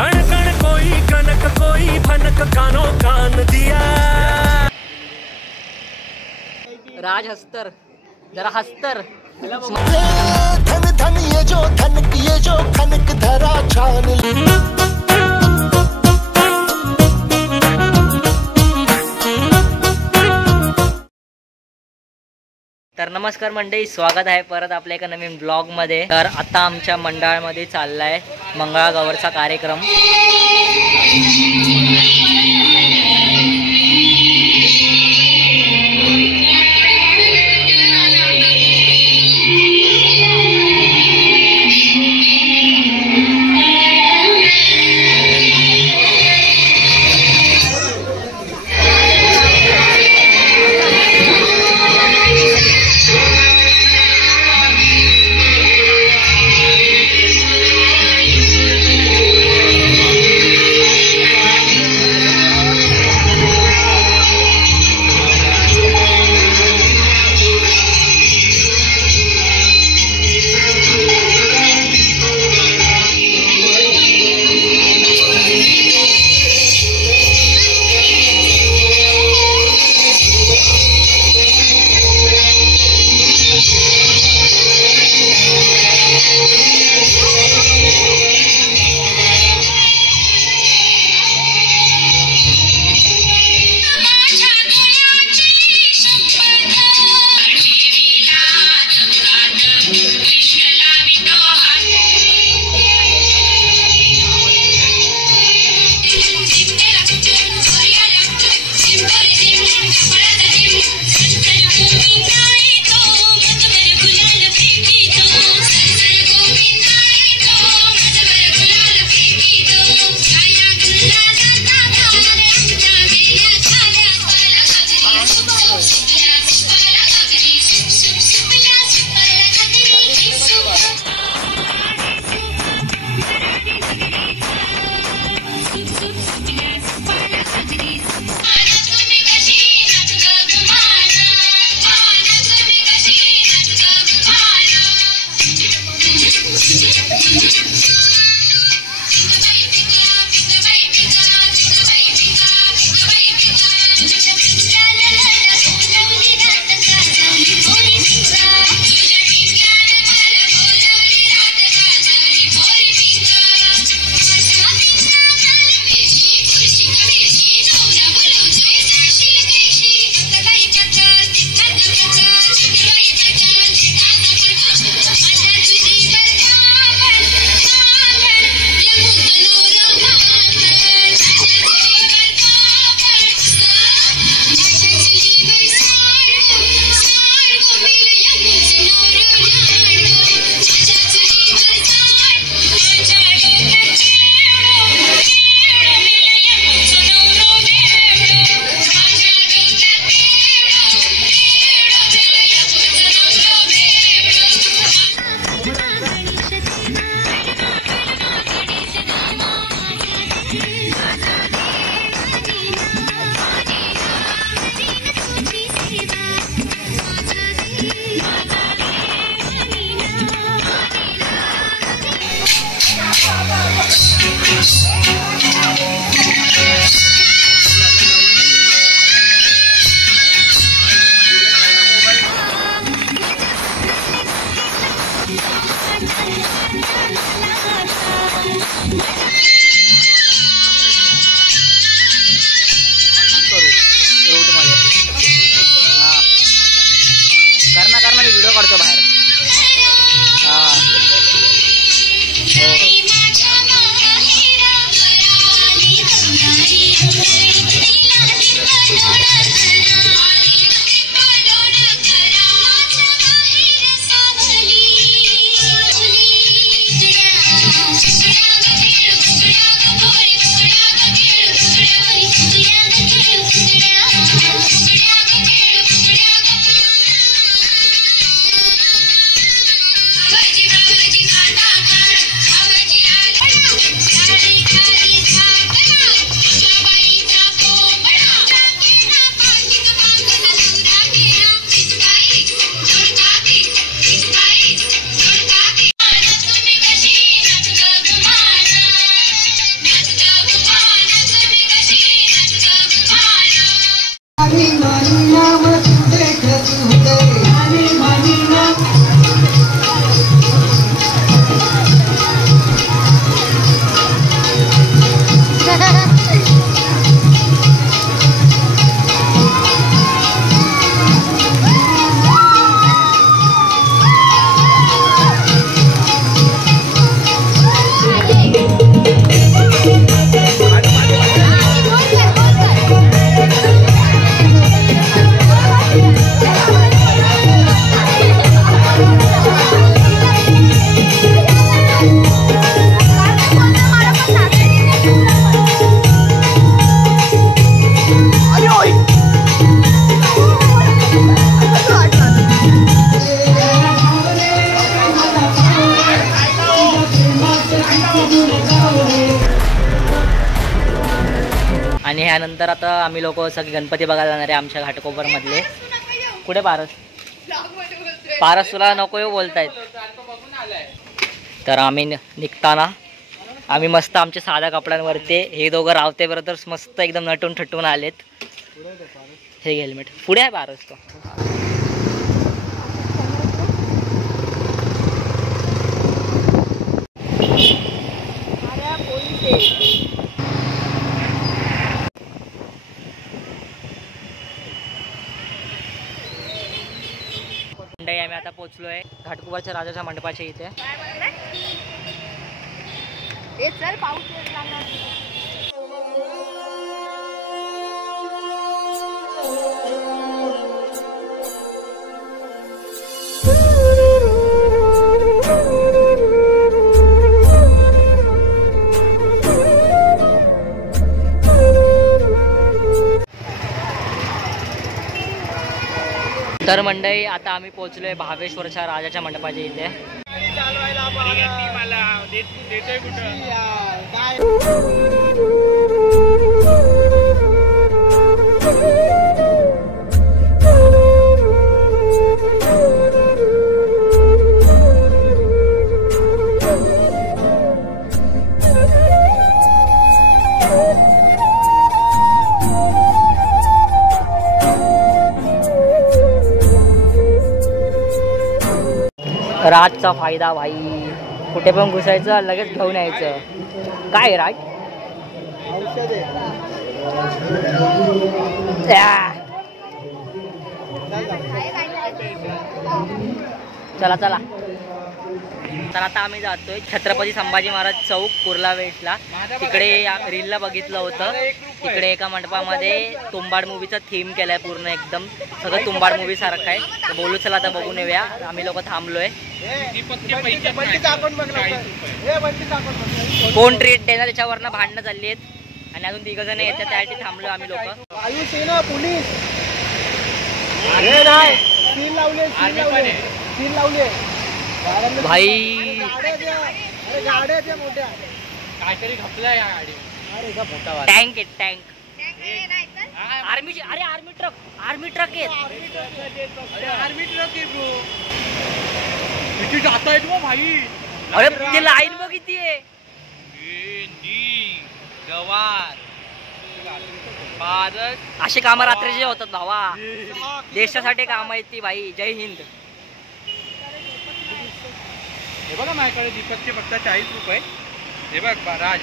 कण कण कोई कनक कोई भनक कानो कान दिया। राज हस्तर जरा हस्तर धन धन ये जो खनक धरा छान। तर नमस्कार मंडळी, स्वागत आहे परत आपल्या एका नवीन ब्लॉग मध्ये। तर आता आमच्या मंडळामध्ये चाललाय मंगळागौरचा कार्यक्रम। आणि ह्यानंतर आता आम्ही लोक सगळे गणपती बघायला जाणार आहे आमच्या घाटकोपरमधले. कुठे पारस? पारस तुला नको येऊ बोलतायत. तर आम्ही निघताना आम्ही मस्त आमच्या साध्या कपड्यांवरती, हे दोघं रावते ब्रदर्स मस्त एकदम नटून ठटून आलेत. हे हेल्मेट पुढे आहे पारस तो. आम्ही आता पोहोचलोय घाटकोपरच्या राजाच्या मंडपाच्या इथे. तर मंडळी आता आम्ही पोहोचलोय भावेश्वरच्या राजाच्या मंडपाच्या इथे. राजचा फायदा भाई, कुठे पण घुसायचं लगेच घेऊन यायचं. काय राज? चला चला. तर आता आम्ही जातोय छत्रपती संभाजी महाराज चौक कुर्ला वेटला. तिकडे रीलला बघितलं होतं, तिकडे एका मंडपामध्ये तुंबाड मूवीचा थीम केलाय पूर्ण, एकदम सगळं तुंबाड मूवी सारखं आहे. तर बोलू चला आता बघून येऊया. आम्ही लोक थांबलोय. कोण ट्रीट देणार त्याच्यावरनं भांडणं चालली आहेत आणि अजून 3 जण येतात, त्यासाठी थांबलो आम्ही लोक. वायुसेना पोलीस भाई गाड्या मोठ्या काहीतरी घपलाय या गाडी. टँक आहे टँक. आर्मी, अरे आर्मी ट्रक आहेत. आर्मी ट्रक आहे ब्रो. किती जाता येत मग भाई. अरे ते लाईन बघ किती आहे. गवार भारत अशी कामं रात्रीचे होतात भावा, देशासाठी काम आहेत ती भाई. जय हिंद. हे बघा माझ्याकडे दीपकचे फक्त 40 रुपये. हे बघ राज,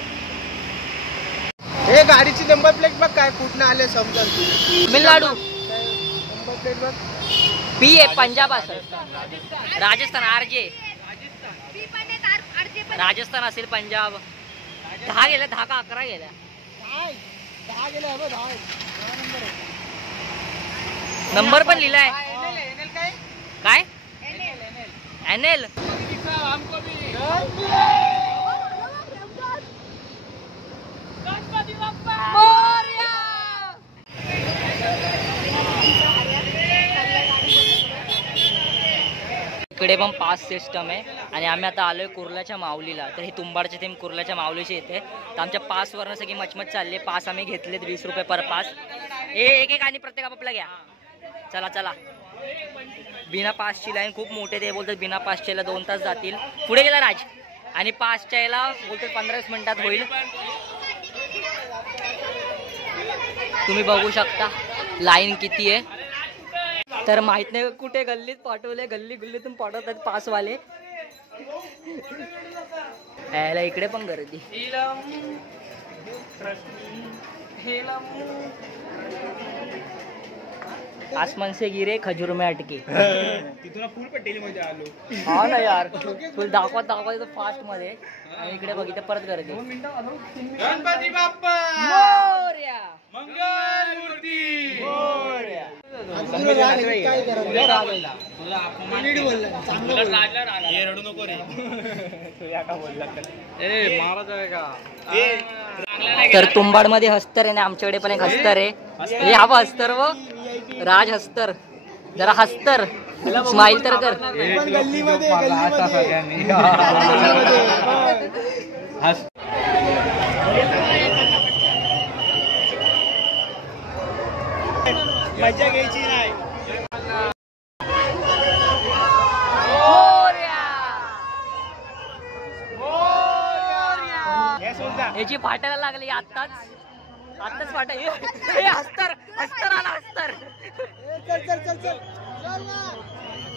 हे गाडीची नंबर प्लेट बघ काय कुठनं आले समजा. तमिळनाडू नंबर प्लेट बघ. पी आहे पंजाब असेल, राजस्थान आरजे, राजस्थान असेल, पंजाब. 10 गेल्या, 10 का 11 गेल्या. 10 गेले. नंबर पण लिहिलाय. काय एनएल. इकडे पण पास सिस्टम आहे आणि आम्ही आता आलोय कुर्ल्याच्या माऊलीला. तर ही तुंबाडची थीम कुर्ल्याच्या माऊलीची येते. तर आमच्या पासवरनं सगळी मचमच चालली. पास आम्ही घेतलेत 20 रुपये पर पास. एक आणि प्रत्येक आपापला घ्या. चला चला. बिना पासची लाईन खूप मोठे, ते बोलतात बिना पासच्या याला 2 तास जातील. पुढे गेला राज. आणि पासच्या याला बोलतात 15 मिनिटात होईल. तुम्ही बघू शकता लाईन किती आहे. तर माहित नाही कुठे गल्लीत पाठवले, गल्लीतून पाठवतात पासवाले. यायला इकडे पण गर्दी. आसमान से गिरे खजूर में अटके. तिथून फुल पटेलीमध्ये आलो. हा ना यार, तुला दाखवत फास्ट मध्ये. आणि इकडे बघितलं परत गर्दी. गणपती बाप्पा मोरया. मंगल मूर्ती मोरया. रडू नको रे. तर तुंबाड मध्ये हस्तर आहे ना, आमच्याकडे पण एक हस्तर आहे. हे हवं हस्तर व राज हस्तर. जरा हस्तर स्माइल तर कर. मजा घ्यायची नाही. याची फाटायला लागली आत्ताच फाटा. अस्तर आला अस्तर.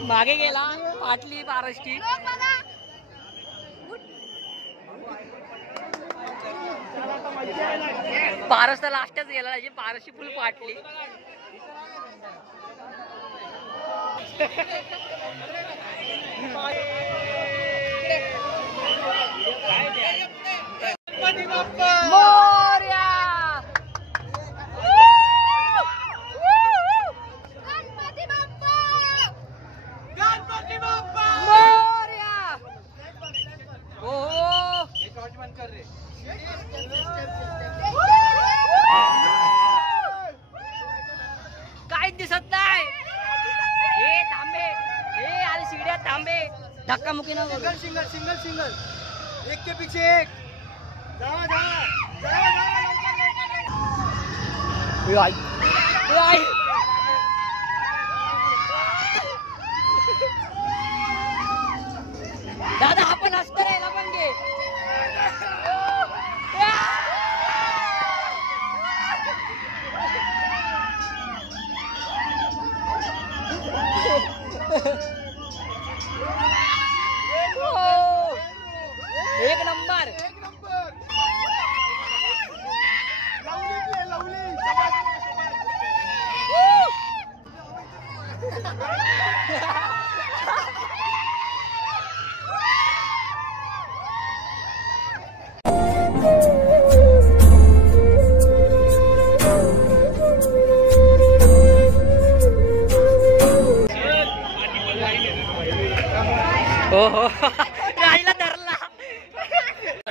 मागे गेला फाटली पारसची. पारस तर लास्टच गेला त्याची पारसची फुल फाटली. काहीच दिसत नाही. हे थांबे, हे आले शिड्यात थांबे. धक्का मुकी ना. सिंगल एक के पीछे एक. जावा. दादा आपण अस्तर यायला पण घे. एक नंबर. हो राजला धरला.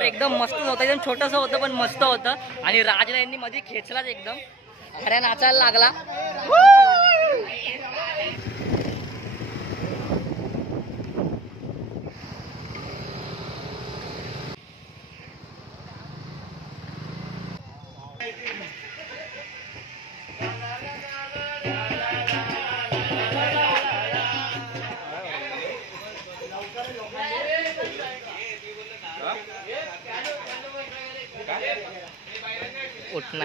एकदम मस्त होतं, एकदम छोटस होतं पण मस्त होतं. आणि राजला यांनी मध्ये खेचलाच एकदम. अरे नाचायला लागला. उठना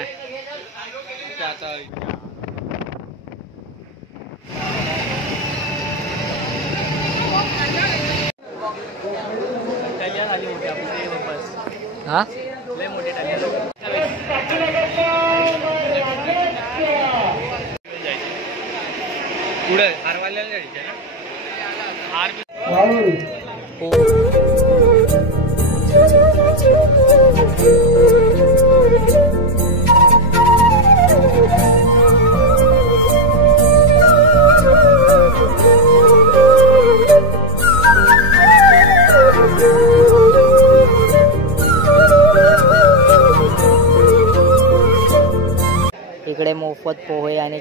हा लय मोठी पुढे हारवाल्याला जायचं ना. हार इकडे मोफत पोहे आणि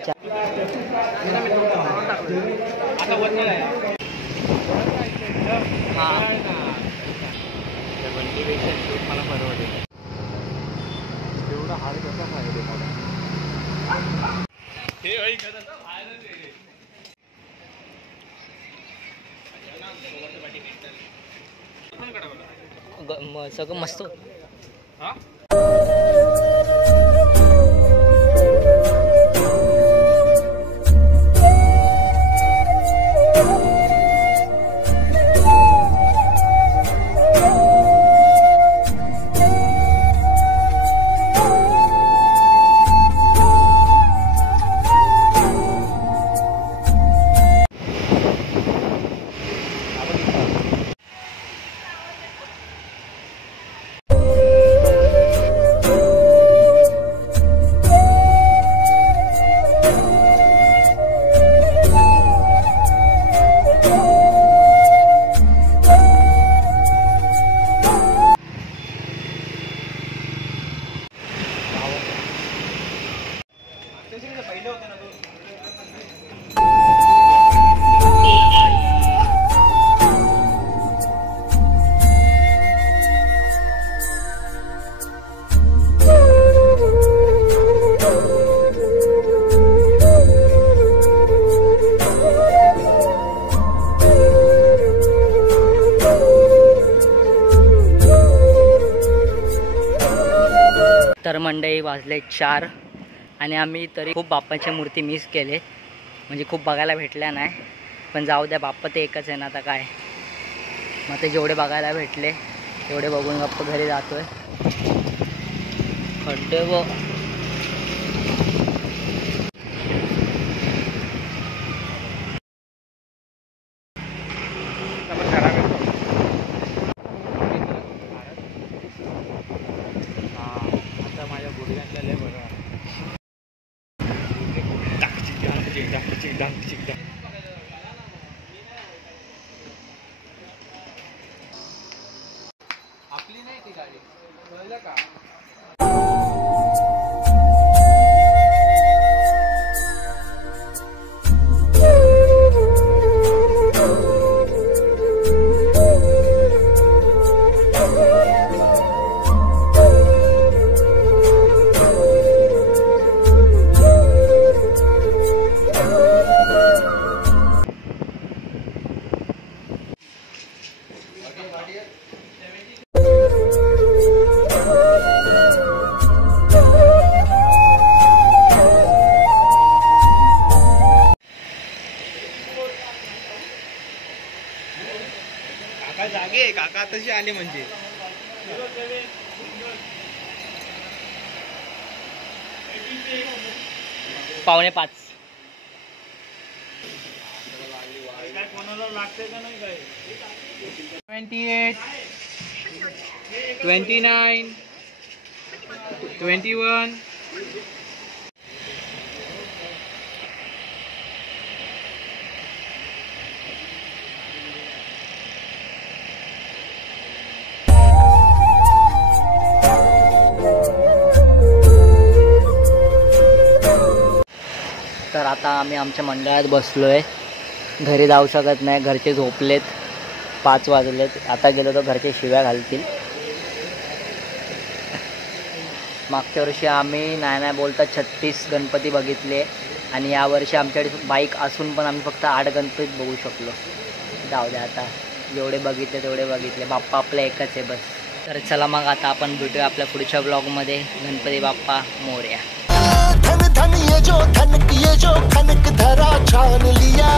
मला परवडेल. एवढा हार कसा पाहिजे मला. सगळं मस्त. तर मंडळी वाजले 4 आणि आम्ही तरी खूप बाप्पाच्या मूर्ती मिस केले, म्हणजे खूप बघायला भेटल्या नाही. पण जाऊ द्या, बाप्पा ते एकच आहे ना, आता काय. मग ते जेवढे बघायला भेटले तेवढे बघून गप्प घरी जातोय. खड्डे व आता माझ्या गुडघ्यातल्या लय बरं आपली नाही ती गाडी, कळलं का? काका जागे, काका तशी आले म्हणजे. 4:45. कोणाला लागते का नाही काय? 28, 29, 21. तर आता आम्ही आमच्या मंडळात बसलोय. घरी जाऊ शकत नाही, घरचे झोपलेत. 5 वाजलेत. आता गेलो तर घरचे शिव्या घालतील. मागच्या वर्षी आम्ही नाही बोलता 36 गणपती बघितले आणि यावर्षी आमच्याकडे बाईक असून पण आम्ही फक्त 8 गणपती बघू शकलो. जाऊ द्या, आता जेवढे बघितले तेवढे बघितले. बाप्पा आपला एकच आहे बस. तर चला मग आता आपण भेटूया आपल्या पुढच्या ब्लॉगमध्ये. गणपती बाप्पा मोरया. धन धन ये जो खनक धरा छान लिया.